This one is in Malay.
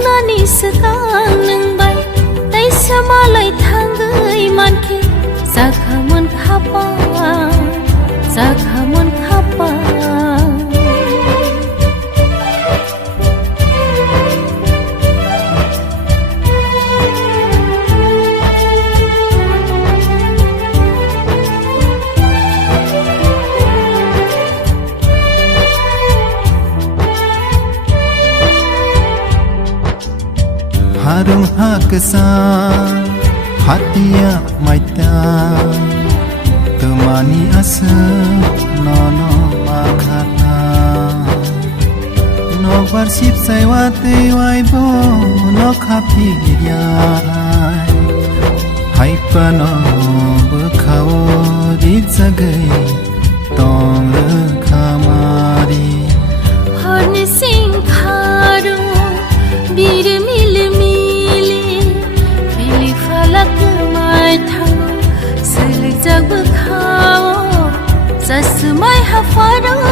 THANGNANI SWKANG नोंबाय दैसा मालाय थांगै मानखे जाखामोन खापा Harung hakesan hatia maita temani asa nono makata no barsip saiwate waibo no kapi giryai hai pano bekao ditsagai tong khamari horni sing kharu bir Jagbe khao, zasmai hafaro